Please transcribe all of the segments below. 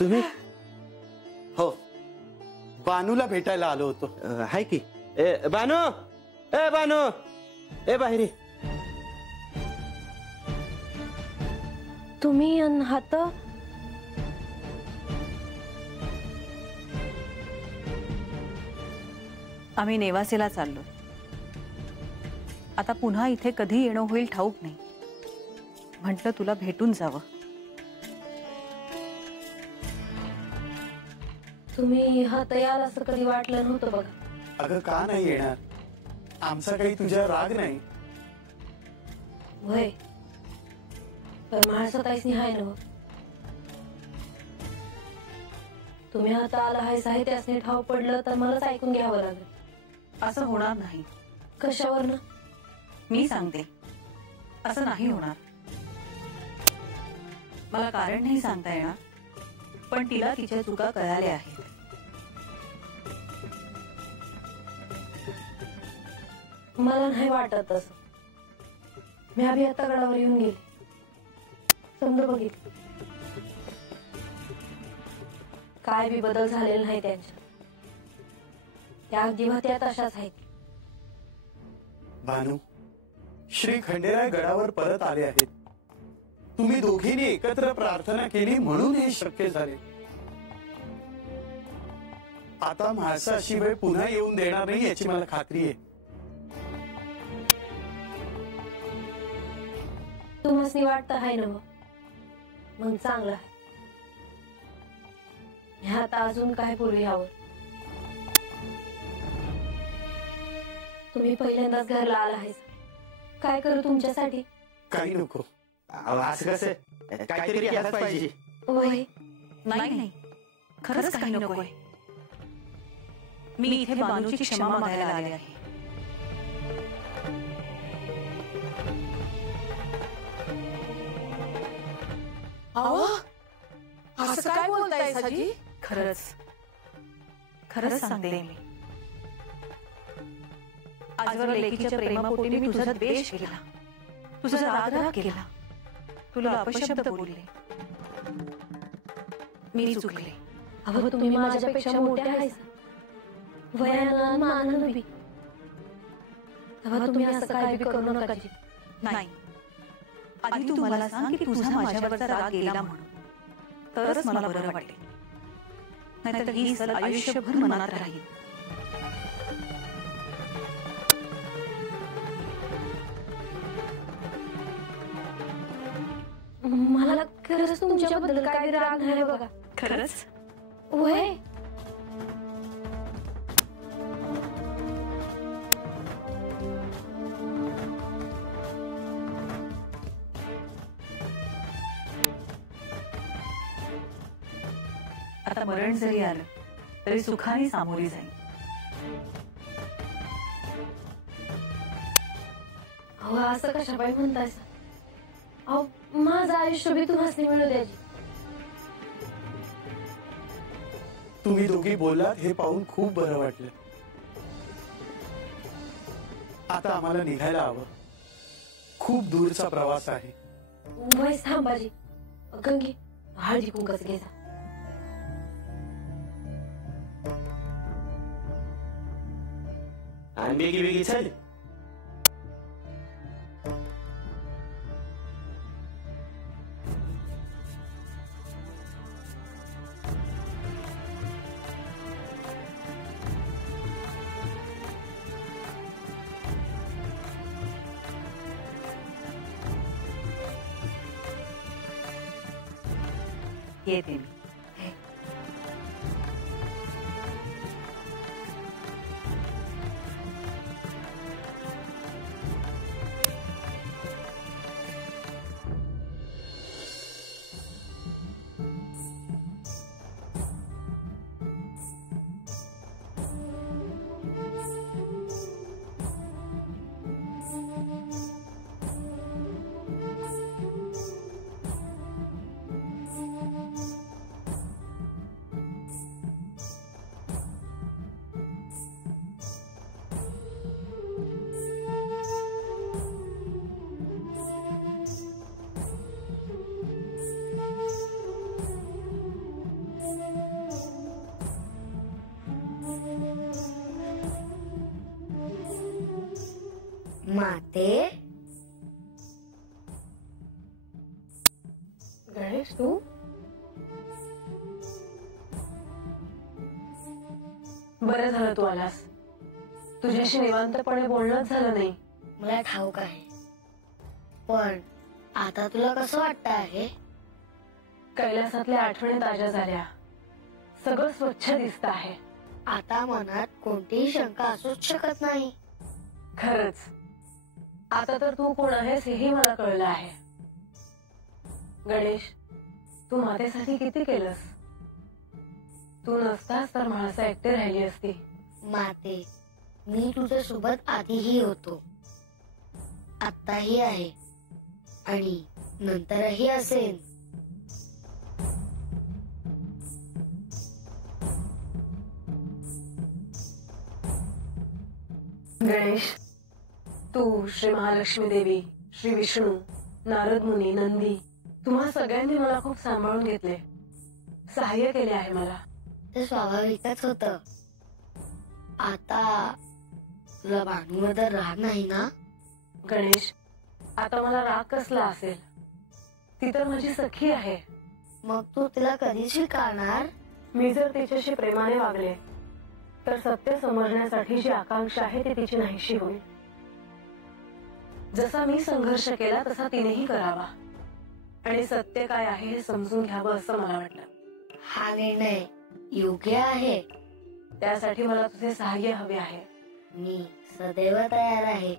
तुम्ही? हो, बानूला भेटायला आलो होतो. हाय की. बानू, बानू, बाहेर ये. तुम्ही हात आम्ही नेवासेला चाललो. आता पुन्हा इथे कधी येणं होईल ठाऊक नाही. म्हटलं तुला भेटून जावं. तुम्ही हात याल असं कधी वाटलं नव्हतं बघा. अगं का नाही येणार? आमचा काही तुझ्या राग नाही. वय पण माणसं काहीच नाही हाय ना. तुम्ही आता आला हाय साहित्यासने ठाव पडलं तर मलाच ऐकून घ्यावं लागेल. असं होणार नाही. कशावरनं? मी सांगते, असं नाही होणार. मला कारण नाही सांगता येणार, पण तिला तिच्या चुका कळाल्या आहेत. मला नाही वाटत तसं. मी आधी आता गडावर येऊन गेले, समजा बघितलं काय बी बदल झालेला नाही त्यांच्या. त्या अगदी त्या तशाच आहेत. भानू, श्री खंडेराय गडावर परत आले आहेत. तुम्ही दोघींनी एकत्र प्रार्थना केली म्हणून हे शक्य झाले. आता म्हाळसा अशी वेळ पुन्हा येऊन देणार नाही याची मला खात्री आहे. तुम्हाला वाटतं आहे ना मग चांगलं आहे. आता अजून काय बोलू यावर. तुम्ही पहिल्यांदाच घरला आला आहे. काय करू तुमच्यासाठी? काही नको. असं कसं? काहीतरी घ्यायलाच पाहिजे. वय नाही नाही, खरंच काही नकोय. मी इथे बानूची क्षमा मागायला आले आहे. असं काय बोलताय साजी? खरंच खरंच सांगते मी. आजवर लेकीच्या प्रेमापोटी मी तुझा द्वेष केला, तुझा राग केला, तुला अपशब्द बोलले. मी चुकले. अहो तुम्ही माझ्यापेक्षा मोठ्या आहेस, वयानं मानानं बी. तेव्हा तुम्ही असं काय बी करू नका. नाही, आधी तू मला सांग की तुझा माझ्यावरचा राग गेला म्हणून, तरच मला बरं वाटेल. नाहीतर ही सल आयुष्यभर मनात राहील. मला खरंच तुमच्याबद्दल काय राग नाही बघा. खरंच? वय आता मरण जरी आलं तरी सुखाने सामोरी जाईल. अहो असं कशाबाई म्हणताय? अहो माझं आयुष्य बी तुम्हाला मिळू द्यायची. तुम्ही दोघी बोललात हे पाहून खूप बरं वाटलं. आता आम्हाला निघायला हवं. खूप दूरचा प्रवास आहे. वय थांबाजी. गंगी हळदी कुंकच घे जा. आणि बेगी बेगी चल. येते मी. माते गणेश तू बरं झालं तू आलास. तुझ्याशी निवांतपणे बोलणंच झालं नाही. मला ठाऊक आहे, पण आता तुला कसं वाटतं आहे? कैलासातल्या आठवणी ताज्या झाल्या. सगळं स्वच्छ दिसत आहे. आता मनात कोणतीही शंका असूच शकत नाही. खरंच आता तर तू कोण आहेस हेही मला कळलं आहे. गणेश, तू मातेसाठी किती केलंस. तू नसतास तर माणसं एकटी राहिली असती. माते, मी तुझ्या सोबत आधीही होतो, आत्ताही आहे आणि नंतरही असेन. गणेश, तू, श्री महालक्ष्मी देवी, श्री विष्णू, नारद मुनी, नंदी, तुम्हा सगळ्यांनी मला खूप सांभाळून घेतले, सहाय्य केले आहे मला. ते स्वाभाविकच होत. आता तुला भानूमध्ये राहत नाही ना? गणेश, आता मला राग कसला असेल. ती तर माझी सखी आहे. मग तू तिला कधी स्वीकारणार? मी जर तिच्याशी प्रेमाने वागले तर सत्य समजण्यासाठी जी आकांक्षा आहे ती तिची नाहीशी होईल. जसा मी संघर्ष केला तसा तिनेही करावा आणि सत्य काय आहे हे समजून घ्यावं असं मला वाटलं. हा निर्णय योग्य आहे. त्यासाठी मला तुझे सहाय्य हवे आहे. मी सदैव तयार आहे.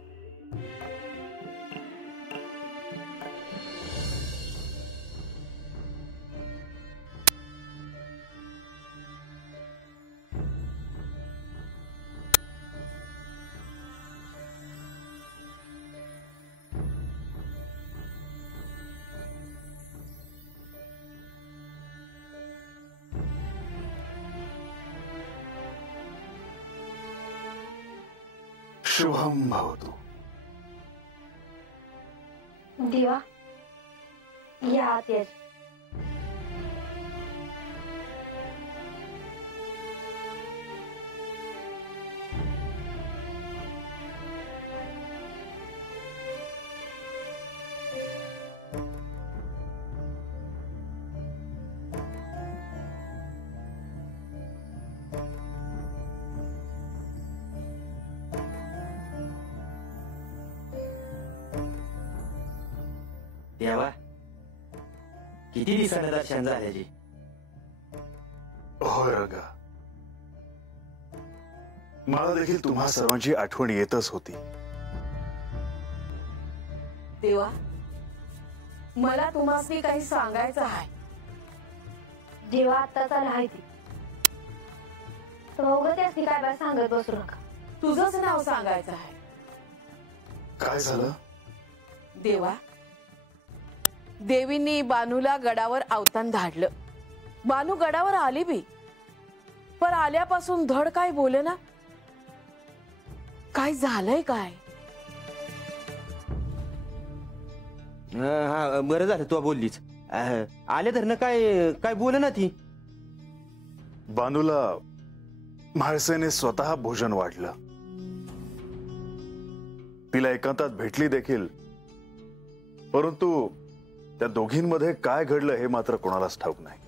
शुभम भवतु. देवा, या आत ये. देवा, किती दिवसानं दर्शन झाल्याची. होय रंगा, मला देखील तुम्हा सर्वांची आठवण येतच होती. देवा, मला तुम्हाला काही सांगायचं आहे. जेव्हा आत्ताच आला आहे ती तो त्याची काय बाय सांगत बसू नका. तुझंच नाव सांगायचं आहे. काय झालं? देवा, देवींनी बानूला गडावर अवतान धाडलं. बानू गडावर आली बी, पण आल्यापासून धड काय बोले ना. काय झालंय काय? हा, बरं झालं तू बोललीच. आले तर ना काय काय बोल ना ती. बानूला म्हाळसेने स्वतः भोजन वाढलं. तिला एकांतात भेटली देखील, परंतु त्या दोघींमध्ये काय घडलं हे मात्र कोणालाच ठाऊक नाही.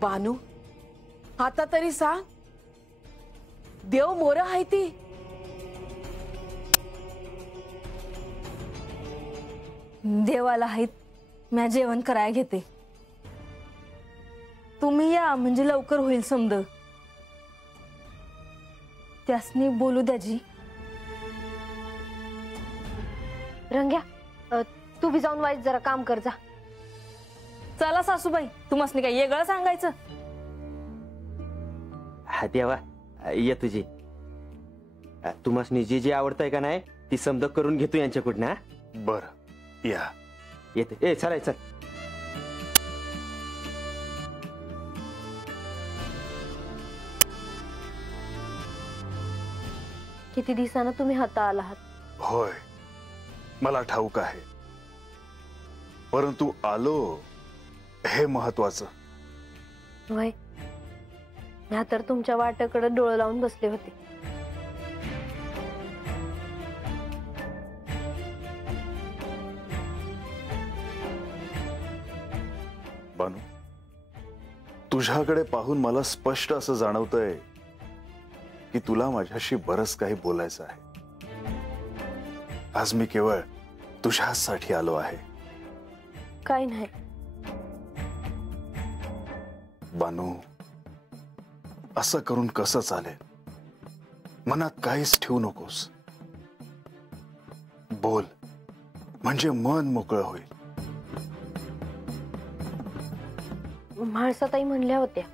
बानू, आता तरी सांग, देव मोर आहे ती. देवाला आहेत, मी जेवण करायला घेते. तुम्ही या म्हणजे लवकर होईल समज. त्यासनी बोलू द्याजी. रंग्या, तू बी जाऊन वाईट जरा काम कर जा. चला सासूबाई, तुम्हाला काय वेगळं सांगायचं? हा देवा, ये तुझी. तुम्हाला जे जे आवडतंय का नाही ती समज करून घेतो यांच्याकडून. बर, या. येते. ए चला चल. किती दिवसानं तुम्ही हाता आला आहात. होय, मला ठाऊक आहे, परंतु आलो हे महत्वाचं. होय, ह्या तर तुमच्या वाट्याकडे डोळे लावून बसले होते. बानू, तुझ्याकडे पाहून मला स्पष्ट असं जाणवतंय की तुला माझ्याशी बरंच काही बोलायचं आहे. आज मी केवळ तुझ्यासाठी आलो आहे. काही नाही. बानू, असं करून कसं चालेल? मनात काहीच ठेवू नकोस. बोल, म्हणजे मन मोकळं होईल. म्हाळसाताई म्हणल्या होत्या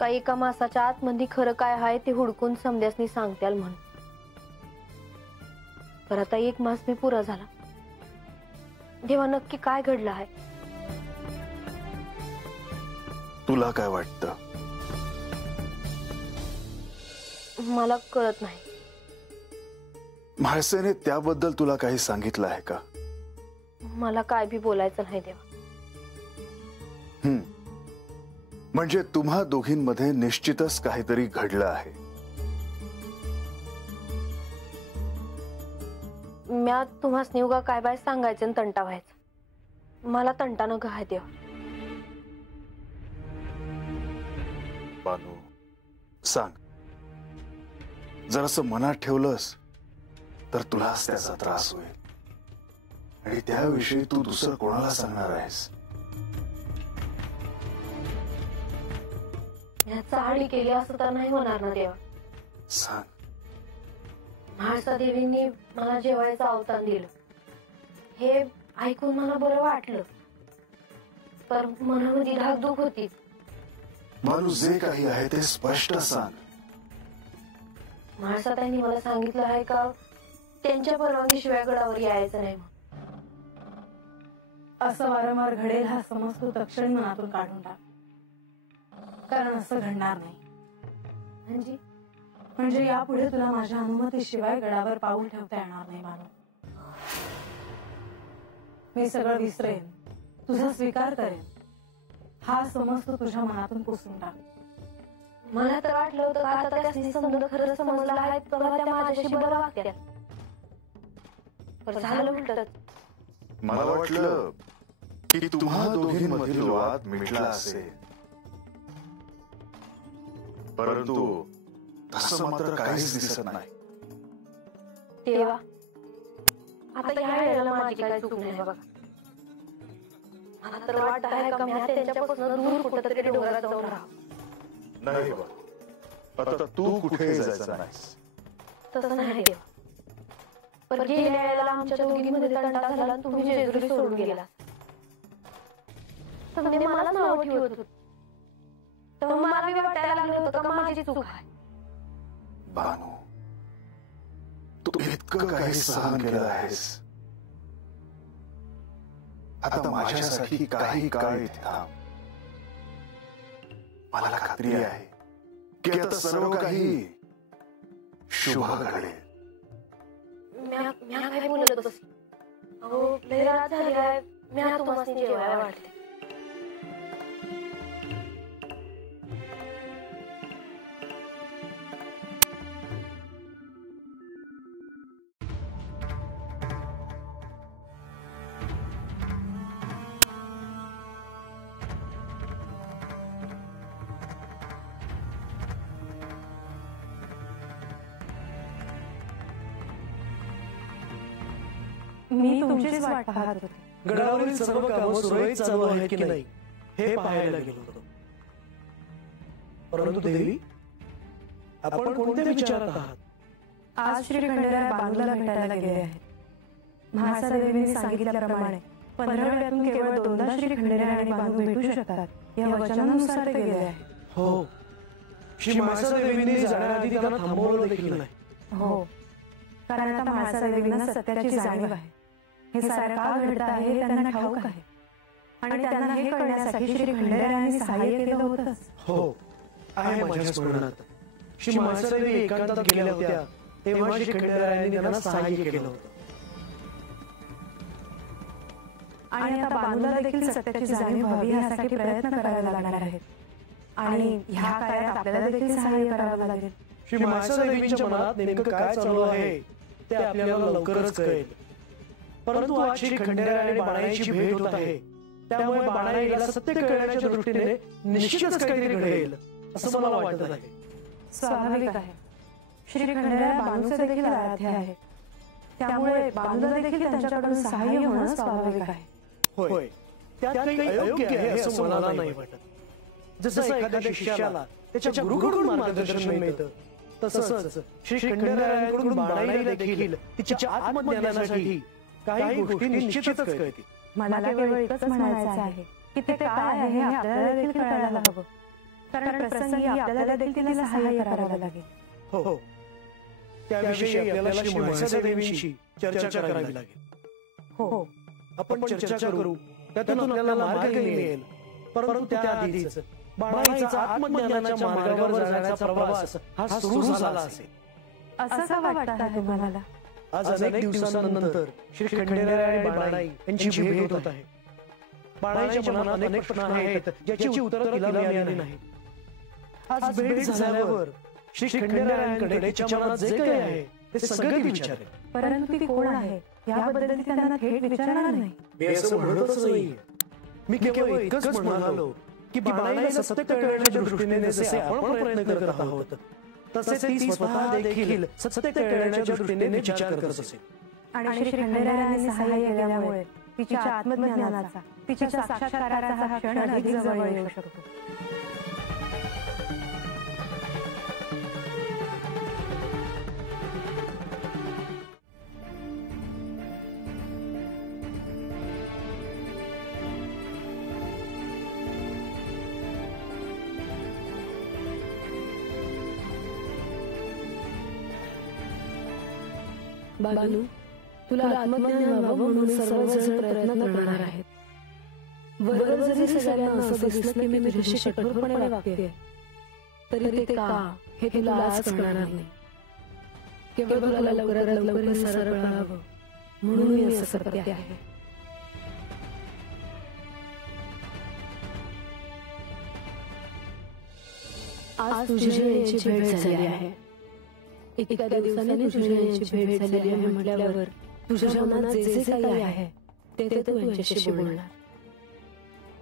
का एका मासाच्या आतमध्ये खरं काय आहे ते हुडकून समध्यासनी सांगत्याल म्हणून. पर आता 1 मास मी पुरा झाला. देवा, नक्की काय घडलं आहे? तुला काय वाटतं? मला कळत नाही. म्हाळसेने त्याबद्दल तुला काही सांगितलं आहे का? मला काय बी बोलायचं नाही देवा. म्हणजे तुम्हा दोघींमध्ये निश्चितच काहीतरी घडलं आहे. म्या तुम्हासनी उगा काय बाय सांगायचं आणि तंटा व्हायचं. मला तंटा नको आहे देवा. बानू, सांग. जरासं मनात ठेवलंस तर तुलाच त्याचा त्रास होईल आणि त्याविषयी तू दुसरं कोणाला सांगणार आहेस? चाळी केली असं तर नाही होणार ना देवा. सांग. म्हाळसा देवींनी मला जेवायचं अवतान दिलं हे ऐकून मला बरं वाटलं, पण मनामध्ये धाकधूक होती. माणूस जे काही आहे ते स्पष्ट सांग. म्हाळसाताईंनी मला सांगितलं आहे का त्यांच्या परवानगीशिवाय गडावर यायचं नाही. असं वारंवार घडेल हा समज तू तक्षणी मनातून काढून टाक, कारण असं घडणार नाही. म्हणजे यापुढे तुला माझ्या अनुमतीशिवाय गडावर पाऊल ठेवता येणार नाही. मानू, मी सगळं विसरेन, तुझा स्वीकार करेन. हा समज तू तुझ्या मनातून पुसून टाक. मला तर वाटलं होतं का आता त्यासनी समजा खरं समजलं आहे तेव्हा त्या माझ्याशी बरं वागत्या, पण झालं उलटच. मला वाटलं की तुम्हा दोघींमधील वाद मिटला असेल, परंतु तसं मात्र काहीच दिसत नाही. तेव्हा आता या वेळेला माझी काय चूक नाही बघा. मला तर वाटत आहे का मी त्यांच्यापासून दूर कुठेतरी डोंगरात जाऊन राहा. नाही बा, आता तू कुठे जायचं नाहीस. तसं नाही देवा, पण गेल्या वेळेला आमच्या दोघींमध्ये तंटा झाला आणि तुम्ही जेजुरी सोडून गेला. तुम्ही मला नाव ठेवत होत तेव्हा मला बी वाटायला लागलं होतं का माझी चूक आहे. बानू, तू इतकं काही सहन केलं आहेस. आता माझ्यासाठी काही काळ इथे थांब. मला खात्री आहे की आता सर्व काही शुभ घडेल. म्या काय बोलत बस. अहो, लय रात झाली आहे. म्या तुम्हाला जेवायला वाटते. मी तुमचीच वाट पाहत होते. गडावरील सर्व कामं सुरळीत चालू आहेत की नाही हे पाहायला गेलो होतो. परंतु देवी, आपण कोणत्या विचारात आहात? आज श्री खंडेराय बानूला भेटायला गेले आहेत. म्हाळसा देवीने सांगितल्याप्रमाणे 15 केवळ 2दा श्री खंडेराय आणि बानू भेटू शकतात या वचनानुसार ते गेले आहेत. हो, श्री म्हाळसा देवीने जाण्याआधी त्यांना थांबवलं देखील नाही. हो, कारण आता म्हाळसा देवींना सत्याची जाणीव आहे. हे सारं का घडत आहे हे त्यांना ठाऊक आहे आणि त्यांना हे कळण्यासाठी श्री खंडेरायांनी सहाय्य केलं होतंच. हो, आहे माझ्या स्मरणात. श्री म्हाळसा देवी एकांतात गेल्या होत्या तेव्हा श्री खंडेरायांनी त्यांना सहाय्य केलं होतं. आणि आता बानूला देखील सत्याची जाणीव व्हावी यासाठी प्रयत्न करावे लागणार आहेत. आणि ह्या कार्यात आपल्याला देखील सहाय्य करावं लागेल. श्री माळसादेवींच्या मनात नेमकं काय चालू आहे ते आपल्याला लवकरच कळेल. परंतु आज श्री खंडेराय आणि बाणाईची भेट होत आहे, त्यामुळे बाणाईला सत्य कळण्याच्या दृष्टीने निश्चितच काहीतरी घडेल असं मला वाटत आहे. स्वाभाविक आहे. श्री खंडेराय बानूचे देखील आराध्य आहे, त्यामुळे बानूला देखील त्यांच्याकडून सहाय्य होणं स्वाभाविक आहे. होय, त्यात काही अयोग्य आहे असं मला नाही वाटत. जसं एखाद्या शिष्याला त्याच्या गुरुकडून मार्गदर्शन मिळतं, तसंच श्री खंडेरायांकडून बाणाईला देखील तिच्या आत्मज्ञानासाठी काही गोष्टी निश्चितच कळतील. मला केवळ एकच म्हणायचं आहे की ते काय आहे हे आपल्याला देखील कळायला हवं, कारण प्रसंगी आपल्याला देखील तिला सहाय्य करावं लागेल. हो, त्याविषयी आपल्याला श्री माळसादेवींशी चर्चा करावी लागेल. हो, आपण चर्चा करू, त्यातून आपल्याला मार्गही मिळेल. परंतु त्याआधीच बाणाईचा आत्मज्ञानाच्या मार्गावर जाण्याचा प्रवास हा सुरू झाला असेल. असं का वाटतं आहे तुम्हाला? आज अनेक दिवसांनंतर श्री खंडेराय आणि बाणाई यांची भेट होत आहे. बाणाईच्या मनात अनेक प्रश्न आहेत ज्याची उत्तरं तिला मिळाली नाही. आज भेट झाल्यावर श्री खंडेरायांकडे तिच्या मनात जे काही आहे ते सगळे ती विचारेल. परंतु ती कोण आहे याबद्दल ती त्यांना थेट विचारणार नाही. मी असं म्हणतच नाही. मी केवळ इतकंच म्हणालो की बाणाईला सत्य कळण्याच्या दृष्टीने जसे आपण प्रयत्न करत आहोत, तसे ती स्वतः देखील सत्य कळण्याच्या दृष्टीने विचार करत असेल. आणि श्री खंडेरायांनी सहाय्य केल्यामुळे तिच्या आत्मज्ञानाचा, तिच्या साक्षात्काराचा हा क्षण अधिक जवळ येऊ शकतो. बानू, तुला आत्मज्ञान व्हावं म्हणून सर्वजण प्रयत्न करणार आहेत. वरवर जरी सगळ्यांना असं दिसलं की मी तुझ्याशी कठोरपणे वागते, तरी ते का हे तुला आज कळणार नाही. केवळ तुला लवकरात लवकर हे सरळ कळावं म्हणून मी असं करते आहे. आज तुझ्या याची भेट झाली आहे. एका दिवसाने तुझ्या यांची भेट झालेली आहे म्हटल्यावर तुझ्या मनात जे जे काही आहे ते तू यांच्याशी बोलणार.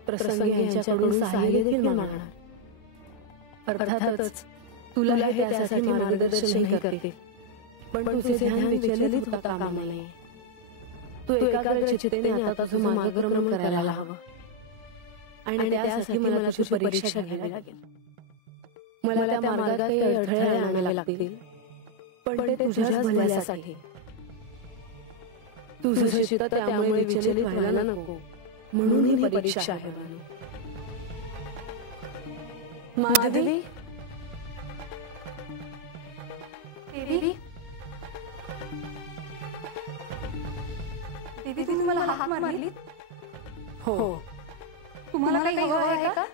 प्रसंगी यांच्याकडून सहाय्य देखील मागणार. अर्थातच तुला हे त्यासाठी मार्गदर्शनही करते, पण तुझे ध्यान विचलित होता कामा नये. तू एकाग्र चित्तेने आता तुझं मार्गक्रमण करायला हवं. आणि त्यासाठी मला तुझी परीक्षा घ्यावी लागेल. मला त्या मार्गात काही अडथळे आणावे लागतील, पण ते तुझ्याच भल्यासाठी. तुझं चित्त त्यामुळे विचलित व्हायला नको म्हणून ही परीक्षा आहे. माधवी, देवी, देवी, तुम्ही मला हाक मारली? हो. तुम्हाला काही हवं आहे का?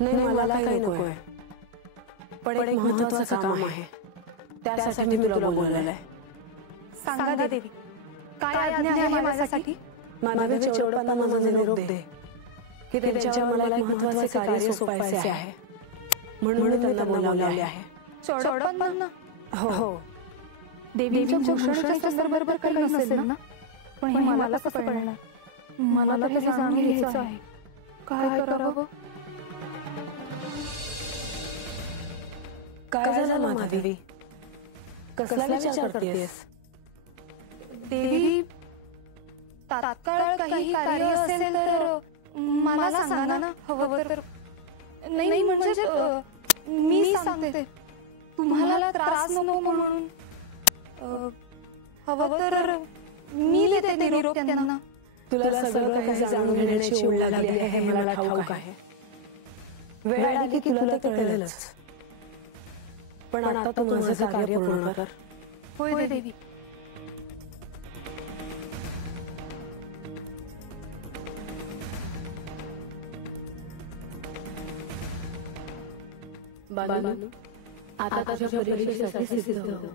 नाही, मला काही नको आहे, पण एक महत्त्वाचं काम आहे. त्यासाठी मी तुला बोलवलंय. सांगा देवी, काय आज्ञा आहे माझ्यासाठी? माधवी, चोडप्पांना माझा निरोप दे की त्यांच्या मला एक महत्त्वाचे कार्य सोपवायचे आहे, म्हणून मी त्यांना बोलावले आहे. चोडप्पांना? हो. देवीच्या घोषणेच्या बरोबर काही नसेल ना? पण हे मला कसं कळणार? मला तर जाणून घ्यायचं आहे. काय करावं? काय झालं माधवी? कसला विचार करतेस? देवी, तात्काळ काही कार्य असेल तर मला सांगा ना. हवं तर. नाही म्हणजे मी सांगते, तुम्हाला त्रास नको म्हणून. हवं तर मी देते निरोप त्यांना. तुला सगळं काही जाणून घेण्याची ओढ लागली आहे हे मला ठाऊक आहे. वेळ आली की तुला ते कळेलच. पण आता तू माझं कार्य पूर्ण कर. होय देवी. बानू, आता तुझ्या परीक्षेसाठी सिद्ध हो.